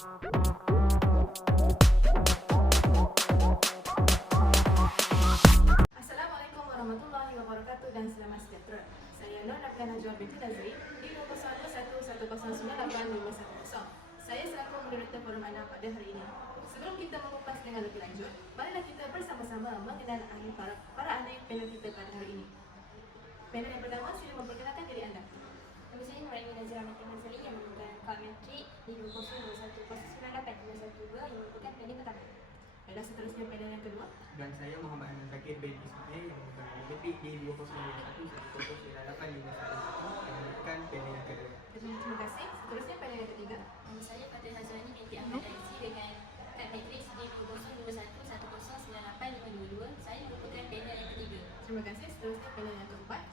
Assalamualaikum warahmatullahi wabarakatuh dan selamat sejahtera. Saya Nur Nafkana Najwa binti Nazri di 0211109850. Saya selaku moderator forum anda pada hari ini. Sebelum kita mengupas dengan lebih lanjut, marilah kita bersama-sama mengenal para ahli panel kita pada hari ini. Panel yang pertama, sila memperkenalkan diri anda. Nama saya Nuraini Nazira Matin Nazari yang merupakan Kak Metrik di 2021-2019-2022 yang merupakan panel pertama. Baiklah, seterusnya panel yang kedua. Dan saya Muhammad Ahmad Zakir bin Ismail yang merupakan Metrik di 2021-2019-2021 yang merupakan panel yang kedua. Terima kasih. Seterusnya panel yang ketiga. Nama saya Fatul Hazrani binti Ahmad Azizi dengan Kak Metrik di 2021-1098-522. Saya merupakan panel yang ketiga. Terima kasih. Seterusnya panel yang keempat.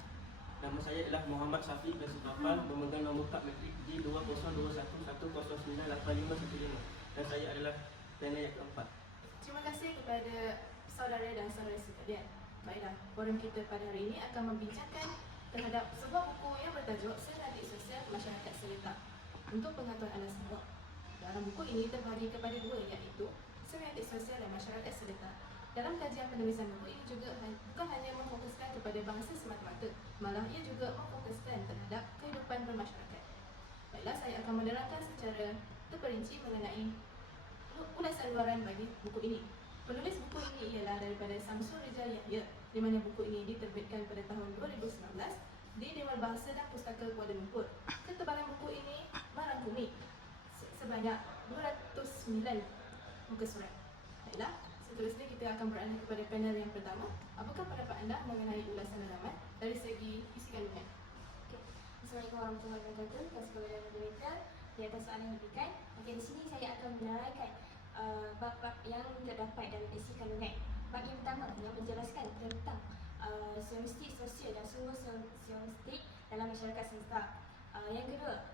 Nama saya ialah Muhammad Safi bin Sultan, memegang nombor kad metrik di 202110985515 dan saya adalah panel yang keempat. Terima kasih kepada saudara dan saudari sekalian. Baiklah, forum kita pada hari ini akan membincangkan terhadap sebuah buku yang bertajuk Serabik Sosial Masyarakat Seletar. Untuk pengetahuan anda semua, dalam buku ini terbahagi kepada dua, iaitu Serabik Sosial dan Masyarakat Seletar. Dalam kajian penulisan buku ini juga bukan hanya memfokuskan kepada bangsa semata-mata, malah ia juga memfokuskan terhadap kehidupan bermasyarakat. Baiklah, saya akan menerangkan secara terperinci mengenai ulasan luaran bagi buku ini. Penulis buku ini ialah daripada Samsul Rijal Yahya, di mana buku ini diterbitkan pada tahun 2019 di Dewan Bahasa dan Pustaka Kuala Lumpur. Ketebalan buku ini merangkumi sebanyak 209 muka surat. Baiklah, seterusnya kita akan beralih kepada panel yang pertama. Apakah pendapat anda mengenai ulasan halaman dari segi isi kandungan? Assalamualaikum warahmatullahi wabarakatuh. Terima kasih kepada moderator di atas soalan yang diberikan. Okey, di sini saya akan menerangkan bab-bab yang terdapat dalam isi kandungan. Bab yang pertama yang menjelaskan tentang semiotik sosial dan sumber semiotik dalam masyarakat semesta. Yang kedua,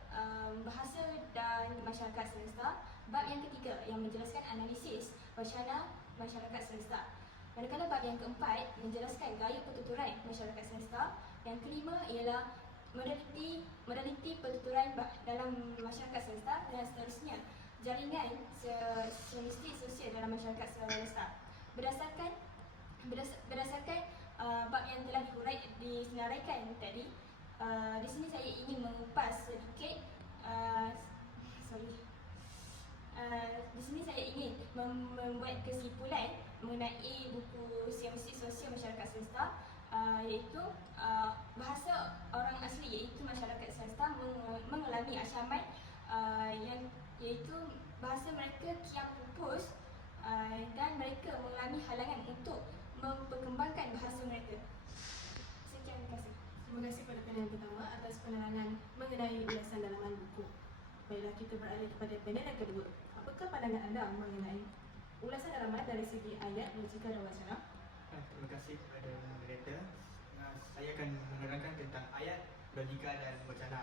bahasa dan masyarakat semesta. Bab yang ketiga yang menjelaskan analisis wacana masyarakat semesta. Manakala bab yang keempat menjelaskan gaya pertuturan masyarakat semesta. Yang kelima ialah modaliti pertuturan dalam masyarakat semesta, dan seterusnya jaringan semiotik sosial dalam masyarakat semesta. Berdasarkan bab yang telah disenaraikan tadi, di sini saya ingin mengupas sedikit di sini saya ingin membuat kesimpulan mengenai buku semiotik sosial masyarakat semesta, iaitu bahasa orang asli iaitu masyarakat semesta mengalami ancaman iaitu bahasa mereka kian pupus dan mereka mengalami halangan untuk memperkembangkan bahasa mereka. Sekian, terima kasih. Terima kasih pada panel yang pertama atas penerangan mengenai ulasan dalaman buku. Baiklah, kita beralih kepada panel yang kedua. Apakah pandangan anda mengenai ulasan dalaman dari segi ayat, logika dan wacana? Terima kasih kepada moderator. Saya akan menerangkan tentang ayat, logika dan wacana.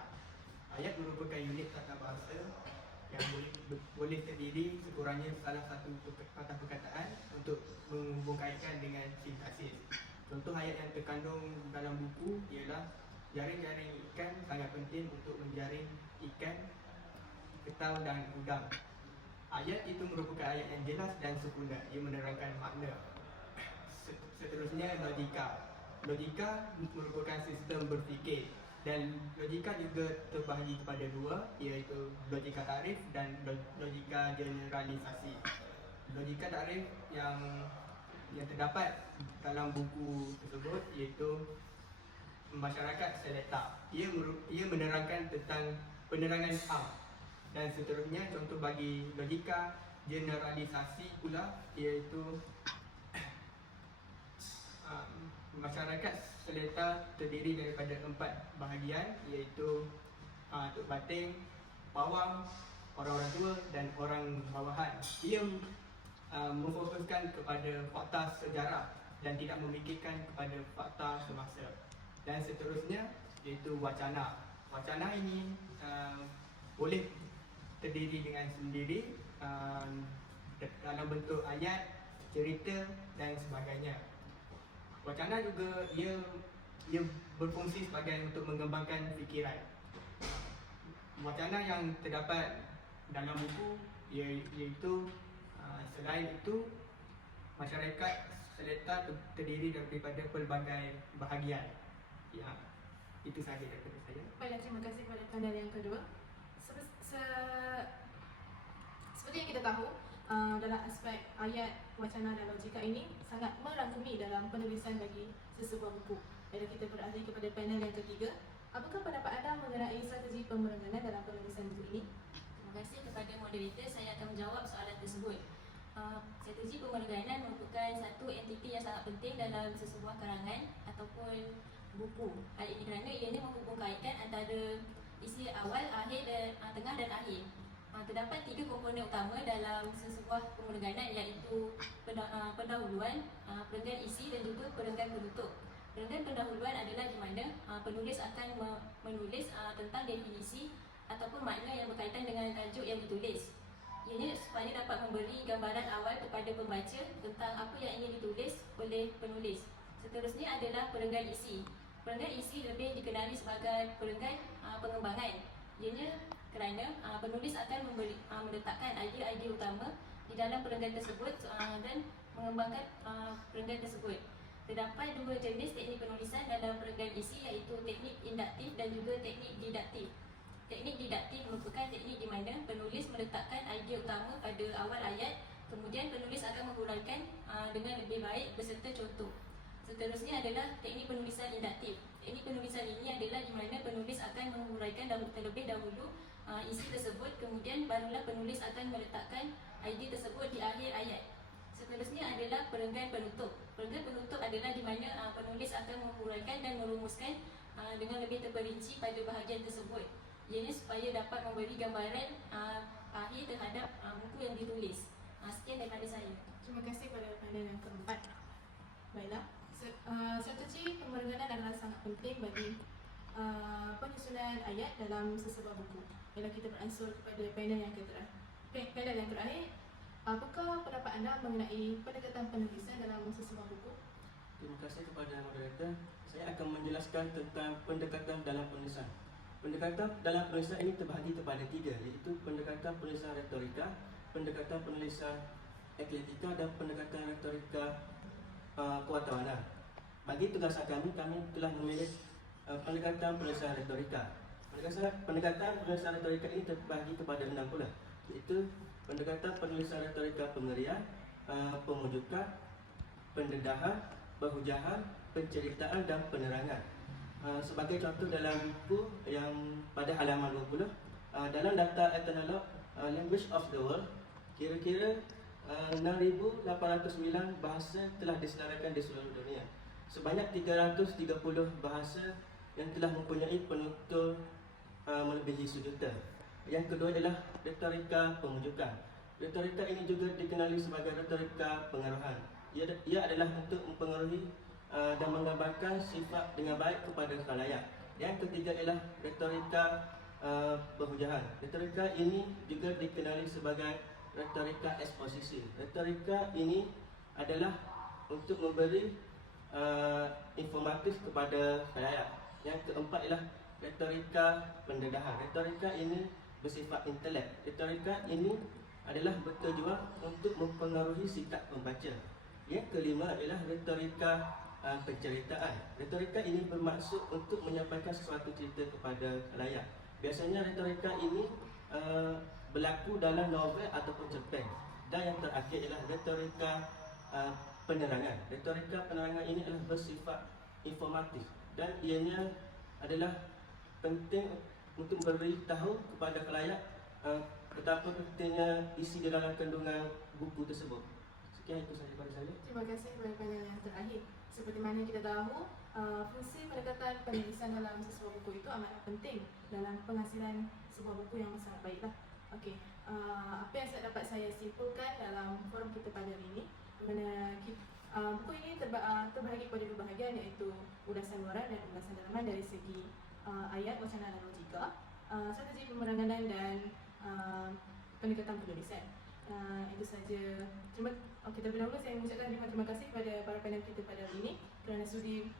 Ayat merupakan unit tata bahasa yang boleh terdiri sekurangnya salah satu patah perkataan untuk menghubungkaitkan dengan sintaksis. Contoh ayat yang terkandung dalam buku ialah jaring-jaring ikan sangat penting untuk menjaring ikan, ketau dan udang. Ayat itu merupakan ayat yang jelas dan sempurna. Ia menerangkan makna. Seterusnya logika. Logika merupakan sistem berfikir, dan logika juga terbahagi kepada dua, iaitu logika takrif dan logika generalisasi. Logika takrif yang terdapat dalam buku tersebut iaitu masyarakat seletar. Ia menerangkan tentang penerangan am. Dan seterusnya contoh bagi logika generalisasi pula iaitu masyarakat seletar terdiri daripada 4 bahagian, iaitu Tok Batin, Pawang, orang-orang tua dan orang bawahan. Ia memfokuskan kepada fakta sejarah dan tidak memikirkan kepada fakta semasa. Dan seterusnya iaitu wacana. Wacana ini boleh terdiri dengan sendiri dalam bentuk ayat, cerita dan sebagainya. Wacana juga ia berfungsi sebagai untuk mengembangkan fikiran. Wacana yang terdapat dalam buku iaitu selain itu masyarakat Seletar terdiri daripada pelbagai bahagian. Ya, itu sahaja daripada saya. Baiklah, terima kasih kepada panel yang kedua. Seperti yang kita tahu, dalam aspek ayat, wacana dan logika ini sangat merangkumi dalam penulisan bagi sesebuah buku. Jadi kita beralih kepada panel yang ketiga. Apakah pendapat anda mengenai strategi pemerenganan dalam penulisan buku ini? Terima kasih kepada moderator, saya akan menjawab soalan tersebut. Strategi pemerenganan merupakan satu entiti yang sangat penting dalam sesebuah karangan ataupun buku. Hal ini kerana ianya menghubungkaitkan antara isi awal, akhir, tengah dan akhir. Terdapat 3 komponen utama dalam sesebuah pemerenganan, iaitu pendahuluan, perenggan isi dan juga perenggan penutup. Perenggan pendahuluan adalah di mana penulis akan menulis tentang definisi ataupun makna yang berkaitan dengan tajuk yang ditulis. Ianya supaya dapat memberi gambaran awal kepada pembaca tentang apa yang ingin ditulis oleh penulis. Seterusnya adalah perenggan isi. Perenggan isi lebih dikenali sebagai perenggan pengembangan. Ianya kerana penulis akan meletakkan idea-idea utama di dalam perenggan tersebut dan mengembangkan perenggan tersebut. Terdapat 2 jenis teknik penulisan dalam perenggan isi, iaitu teknik induktif dan juga teknik didaktif. Teknik didaktif merupakan teknik di mana penulis meletakkan idea utama pada awal ayat, kemudian penulis akan menguraikan dengan lebih baik beserta contoh. Seterusnya adalah teknik penulisan induktif. Teknik penulisan ini adalah di mana penulis akan menguraikan terlebih dahulu isi tersebut, kemudian barulah penulis akan meletakkan idea tersebut di akhir ayat. Seterusnya adalah perenggan penutup. Perenggan penutup adalah di mana penulis akan menguraikan dan merumuskan dengan lebih terperinci pada bahagian tersebut. Ianya supaya dapat memberi gambaran akhir terhadap buku yang ditulis. Sekian daripada saya. Terima kasih kepada panel yang keempat. Baiklah, strategi pemerenganan adalah sangat penting bagi penyusunan ayat dalam sesebuah buku. Bila kita beransur kepada panel yang terakhir, apakah pendapat anda mengenai pendekatan penulisan dalam sesebuah buku? Terima kasih kepada moderator. Saya akan menjelaskan tentang pendekatan dalam penulisan. Pendekatan dalam penulisan ini terbahagi kepada 3, iaitu pendekatan penulisan retorika, pendekatan penulisan eklektika dan pendekatan retorika kewartawanan. Bagi tugasan kami telah memilih pendekatan penulisan retorika. Pendekatan penulisan retorika ini terbahagi kepada 6 pula, iaitu pendekatan penulisan retorika pengerian, pemujukan, pendedahan, perhujahan, penceritaan dan penerangan. Sebagai contoh dalam buku yang pada halaman 20, dalam daftar Ethnologue Language of the World, kira-kira 6,809 bahasa telah disenaraikan di seluruh dunia. Sebanyak 330 bahasa yang telah mempunyai penutur melebihi sejuta. Yang kedua adalah retorika pemujukan. Retorika ini juga dikenali sebagai retorika pengaruhan. Ia adalah untuk mempengaruhi dan menggambarkan sifat dengan baik kepada khalayak. Yang ketiga ialah retorika perhujahan. Retorika ini juga dikenali sebagai retorika eksposisi. Retorika ini adalah untuk memberi informatif kepada khalayak. Yang keempat ialah retorika pendedahan. Retorika ini bersifat intelek. Retorika ini adalah bertujuan untuk mempengaruhi sikap pembaca. Yang kelima ialah retorika penceritaan. Retorika ini bermaksud untuk menyampaikan sesuatu cerita kepada khalayak. Biasanya retorika ini berlaku dalam novel ataupun cerpen. Dan yang terakhir ialah retorika penerangan. Retorika penerangan ini adalah bersifat informatif dan ianya adalah penting untuk beritahu kepada khalayak betapa pentingnya isi di dalam kandungan buku tersebut. Sekian itu saja daripada saya. Terima kasih kepada panel yang terakhir. Seperti mana kita tahu, fungsi pendekatan penulisan dalam sebuah buku itu amat penting dalam penghasilan sebuah buku yang sangat baiklah. Okey, apa yang dapat saya simpulkan dalam forum kita pada hari ini, di mana buku ini terbahagi pada 2 bahagian, iaitu ulasan luaran dan ulasan dalaman dari segi ayat, wacana dan logika, strategi pemerenganan dan pendekatan penulisan. Itu saja. Terlebih dahulu saya mengucapkan terima kasih kepada para panel kita pada hari ini kerana sudi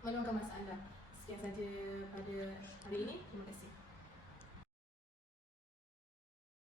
meluangkan masa anda. Sekian saja pada hari ini. Terima kasih.